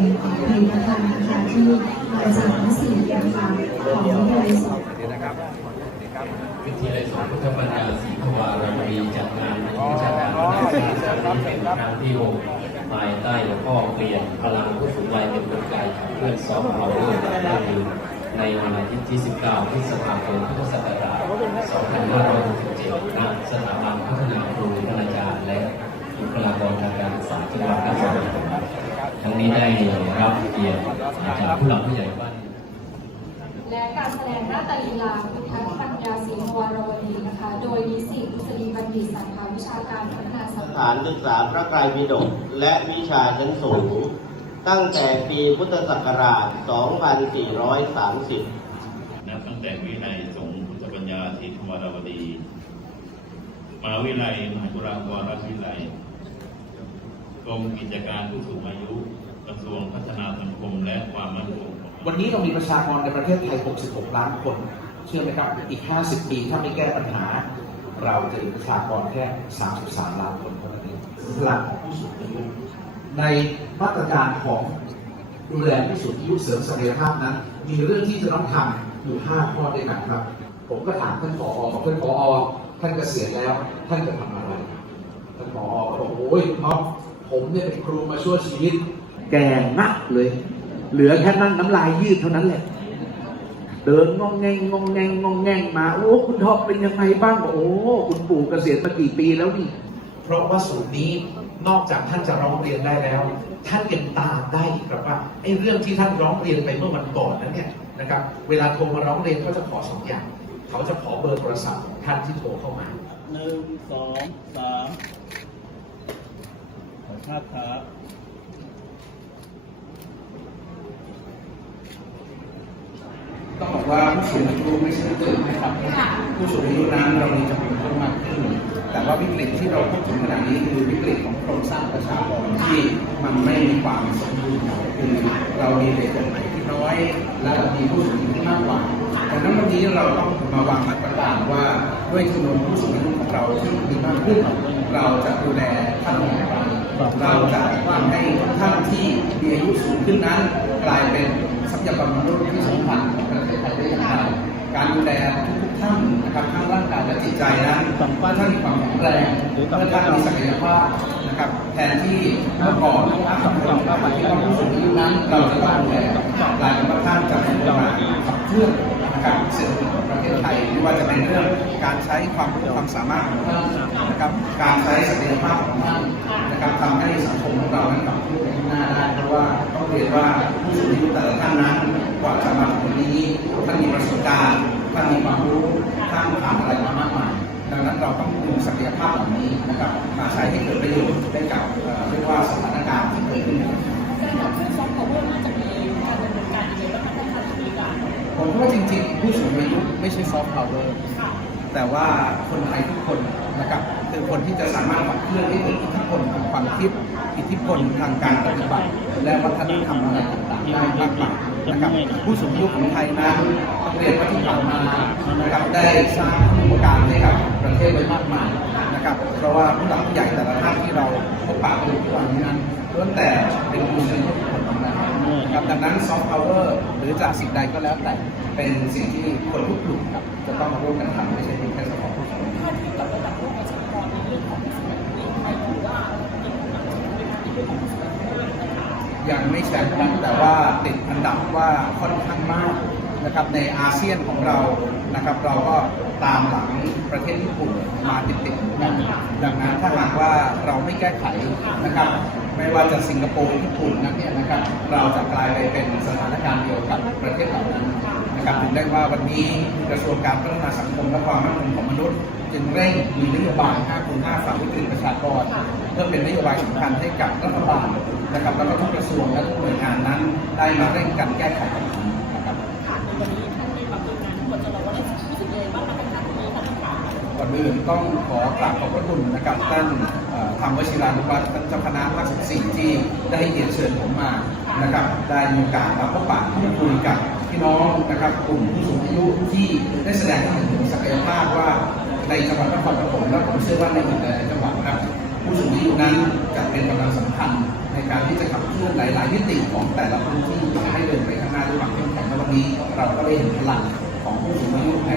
เป็นผลิตภัณฑ์นะคะที่มาจากทั้งสี่นะคะของวิทยาลัยสงฆ์วิทยาลัยสงฆ์พุทธบัญญาศรีภวารามีจัดงานวิชาการพัฒนาการสาธิตเป็นครั้งที่หกภายใต้หัวข้อเปลี่ยนพลังผู้สูงวัยเป็นกลไกขับเคลื่อนซอฟต์พาวเวอร์แบบยั่งยืนในวันอาทิตย์ที่ 19 พฤษภาคมพุทธศักราช 2567ณสถาบันพัฒนาครูคณาจารย์และบุคลากรทางการศึกษาจังหวัดนครปฐม ทั้งนี้ได้รับเกียรติจากผู้หลักผู้ใหญ่บ้านและการแสดงนาฏลีลาพุทธปัญญาศรีวรวดีนะคะ โดยนิสิตดุษฎีบัณฑิตสาขาวิชาการพัฒนาสังสคมถานศึกษาพระไตรปิฎกและวิชาชั้นสูง ตั้งแต่ปีพุทธศักราช 2430 นับตั้งแต่วินัยสงฆ์พุทธปัญญาศรีธรรมราวดีมหาวิทยาลัยมหาจุฬาภรณราชวิทยาลัย กรมกิจการผู้สูงอายุกระทรวงพัฒนาสังคมและความมั่นคงวันนี้เรามีประชากรในประเทศไทย 66 ล้านคน เชื่อไหมครับ อีก 50 ปี ถ้าไม่แก้ปัญหา เราจะมีประชากรแค่ 33 ล้านคนเท่านั้นเองพลังของผู้สูงอายุในมาตรการของดูแลผู้สูงอายุเสริมศักยภาพนั้น มีเรื่องที่จะต้องทำอยู่ 5 ข้อด้วยกันครับ ผมก็ถามท่านผอบอกท่านผอท่านเกษียณแล้ว ท่านจะทำอะไร ท่านผอบอกโอ้ยท็อป ผมเนี่ยเป็นครูมาชั่วชีวิต แก่นักเลย เหลือแค่นั่งน้ำลายยืดเท่านั้นแหละ เดินงองแงงงองแงงงองแงงมา โอ้ คุณท็อปเป็นยังไงบ้างบอกโอ้ คุณปู่เกษียณมากี่ปีแล้วนี่เพราะว่าศูนย์นี้นอกจากท่านจะร้องเรียนได้แล้ว ท่านยังตามได้อีกครับว่าไอ้เรื่องที่ท่านร้องเรียนไปเมื่อวันก่อนนั้นเนี่ยนะครับ เวลาโทรมาร้องเรียนเขาจะขอสองอย่าง เขาจะขอเบอร์โทรศัพท์ของท่านที่โทรเข้ามาหนึ่งสองสาม ขอภาพครับต้องบอกว่าผู้สูงอายุไม่ใช่เกิดนะครับผู้สูงอายุนั้นเรามีจำนวนเพิ่มมากขึ้น แต่ว่าวิกฤตที่เราพูดถึงขณะนี้คือวิกฤตของโครงสร้างประชากรที่มันไม่มีความสมดุลคือเรามีเด็กคนไหนที่น้อย และเรามีผู้สูงอายุที่มากกว่าดังนั้นวันนี้เราต้องมาวางมาตรการว่าด้วยจำนวนผู้สูงอายุของเราที่มีมากขึ้น เราจะดูแลท่านอย่างไรเราจะทำให้ท่านที่มีอายุสูงขึ้นนั้น กลายเป็นทรัพยากรมนุษย์ที่สำคัญของประเทศไทยได้อย่างไรการดูแลทุกท่านนะครับทั้งร่างกายและจิตใจนั้นว่าท่านมีความแข็งแรงเมื่อท่านมีศักยภาพนะครับแทนที่เมื่อก่อนสังคมก็หมายถึงว่าผู้สูงอายุนั้นเราจะต้องดูแลกลายเป็นว่าท่านจะเป็นตัวขับเคลื่อน นะครับเศรษฐกิจของประเทศไทยไม่ว่าจะเป็นเรื่องการใช้ความรู้ความสามารถนะครับการใช้ศักยภาพของท่านนะครับทำให้สังคมของเรานั้นขับเคลื่อนไปข้างหน้าได้เพราะว่าต้องเรียนว่าผู้สูงอายุแต่ละท่านนั้นกว่าจะมาถึงนนี้ท่านมีประสบการณ์ท่านมีความรู้ท่านผ่านอะไรมามากมายดังนั้นเราต้องดึงศักยภาพเหล่านี้นะครับมาใช้ให้เกิดประโยชน์ได้กับเอ่อเรียกว่าสถานการณ์ที่เกิดขึ้น ผมว่าจ ริงๆผู้สูงอายุไม่ใช่ซอฟต์พาวเวอร์แต่ว่าคนไทยทุกคนนะครับคือคนที่จะสามารถขับเคลื่อนให้เกิดอิทธิพลทางความคิดอิทธิพลทางการปฏิบัติ และวัฒนธรรมอะไรต่างๆได้มากมายนะครับผู้สูงอายุของไทยนั้นเรียนว่าที่ผ่านมานะครับได้สร้างคุณูปการให้กับประเทศไว้มากมายนะครับเพราะว่าผู้หลักผู้ใหญ่แต่ละท่านที่เราพบปะกันทุกวันนี้นั้นล้วนแต่เป็นผู้สูงอายุคนทั้งนั้น ครับดังนั้นซอฟต์พาวเวอร์หรือจากสิ่งใดก็แล้วแต่เป็นสิ่งที่คนทุกกลุ่มครับจะต้องมาร่วมกันทำไม่ใช่เพียงแค่เฉพาะผู้สูงอายุยังไม่แชมป์นแต่ว่าติดอันดับว่าค่อนข้างมากนะครับในอาเซียนของเรานะครับ เราก็ตามหลังประเทศญี่ปุ่นมาติดๆกันถ้าหากว่าเรา ไม่แก้ไขนะครับไม่ว่าจะสิงคโปร์ญี่ปุ่นนันเนี่ยนะครับเราจะกลายไปเป็นสถานการณ์เดียวกับประเทศเหล่านั้นนะครับถึงได้ว่าวันนี้กระทรวงการพัฒนาสังคมและความมั่นคงของมนุษย์ จึงเร่งมีนโยบาย5คูณ5ฝั่งวิกฤตประชากรเพื่อเป็นนโยบายสำคัญให้กับรัฐบาลนะครับแล้วก็ทุกกระทรวงและทุกหน่วยงานนั้น ได้มาเร่งกันแก้ไขปัญหานะครับ ก่ อื่นต้องขอกราบขอบพระคุณนะครับท่านธรรมวชิรานุวัฒน์ท่านเจ้าคณะภาคสิบสี่ที่ได้เกียรติเชิญผมมานะครับ ได้มีโอกาสมาพบปะพูดคุยกับพี่น้องนะครับกลุ่มผู้สูงอายุที่ได้แสดงให้เห็นถึงศักยภาพว่าในจังหวัดนครปฐมและผมเชื่อว่าในอีกหลายจังหวัดครับผู้สูงอายุนั้นจะเป็นกำลังสำคัญในการที่จะขับเคลื่อนหลายๆมิติของแต่ละพื้นที่ให้เดินไปข้างหน้าด้วยความเข้มแข็งและวันนี้เราก็ได้เห็นพลังของผู้สูงอายุใน